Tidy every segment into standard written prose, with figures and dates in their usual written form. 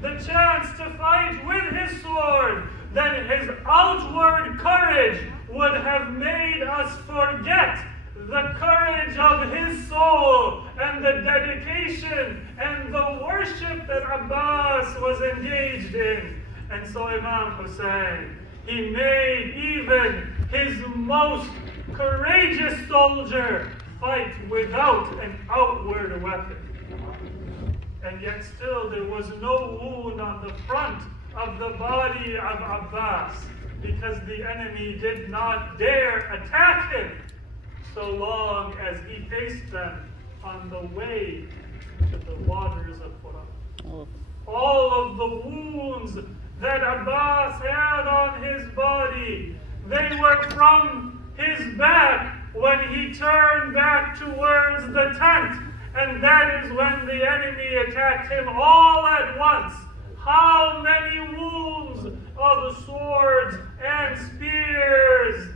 the chance to fight with his sword, then his outward courage would have made us forget the courage of his soul and the dedication and the worship that Abbas was engaged in. And so Imam Hussein, he made even his most courageous soldier fight without an outward weapon. And yet still there was no wound on the front of the body of Abbas, because the enemy did not dare attack him so long as he faced them on the way to the waters of Furat. All of the wounds that Abbas had on his body, they were from his back when he turned back towards the tent, and that is when the enemy attacked him all at once. How many wounds of swords and spears,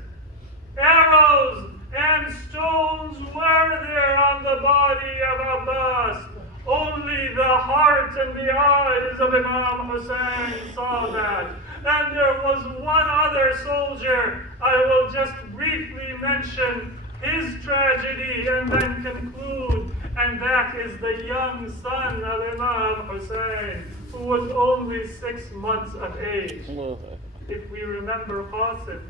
arrows and stones were there on the body of Abbas? Only the heart and the eyes of Imam Hussein saw that. And there was one other soldier. I will just briefly mention his tragedy and then conclude. And that is the young son of Imam Hussein, who was only 6 months of age. If we remember Qasim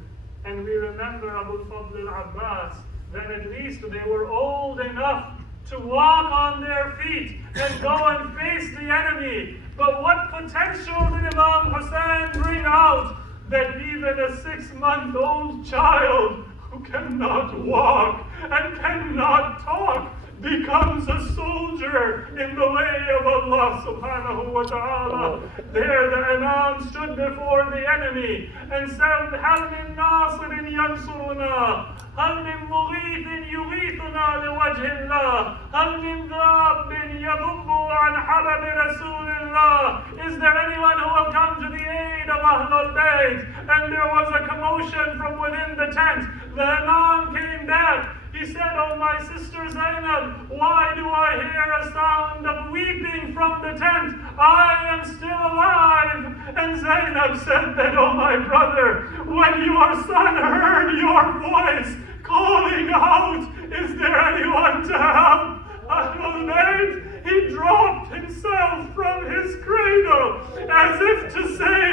and we remember Abu Fadl al-Abbas, then at least they were old enough to walk on their feet and go and face the enemy. But what potential did Imam Hussein bring out that even a 6-month-old child who cannot walk and cannot talk becomes a soldier in the way of Allah subhanahu wa ta'ala. There the Imam stood before the enemy and said, هَلْ مِن نَاصِرٍ يَنْصُرُنَا هَلْ مِن مُغِيثٍ يُغِيثُنَا لِوَجْهِ اللَّهِ هَلْ مِن ذَابٍ يَضُبُّ عَنْ حَبَبِ رَسُولِ اللَّهِ. Is there anyone who will come to the aid of Ahl-e-Bait? And there was a commotion from within the tent. The Imam came back. He said, "Oh, my sister Zainab, why do I hear a sound of weeping from the tent? I am still alive." And Zainab said that, "Oh, my brother, when your son heard your voice calling out, 'Is there anyone to help?' Ahl-e-Bait, he dropped himself from his cradle as if to say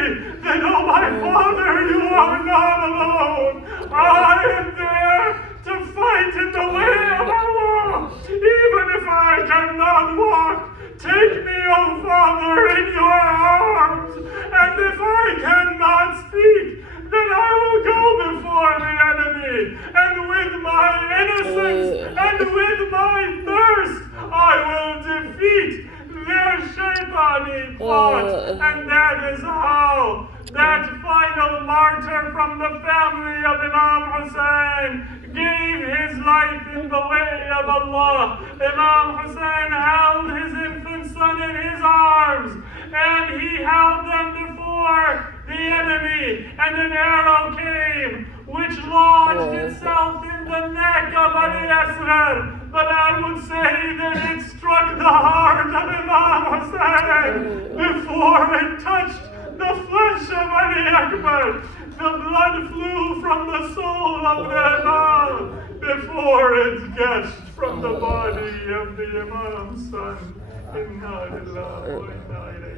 that, 'Oh, my father, you are not alone. I am there to fight in the way of Allah. Even if I cannot walk, take me, O Father, in your arms. And if I cannot speak, then I will go before the enemy. And with my innocence and with my thirst, I will defeat their shaitani plots.'" And that is how that final martyr from the family of Imam Hussein gave his life in the way of Allah. Imam Hussein held his infant son in his arms, and he held them before the enemy, and an arrow came which lodged itself in the neck of Ali Asghar. But I would say that it struck the heart of Imam Hussein before it touched the flesh of Ali Akbar. The blood flew from the soul of the Imam before it gushed from the body of the Imam's son. Inna lillahi wa inna ilayhi